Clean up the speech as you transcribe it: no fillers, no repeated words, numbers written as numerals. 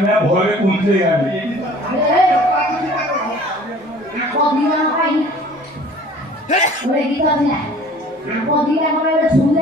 मैं भोरे कुंते गाली Kau bilang apa ini? Boleh kita tidak? Kau bilang apa udah sudah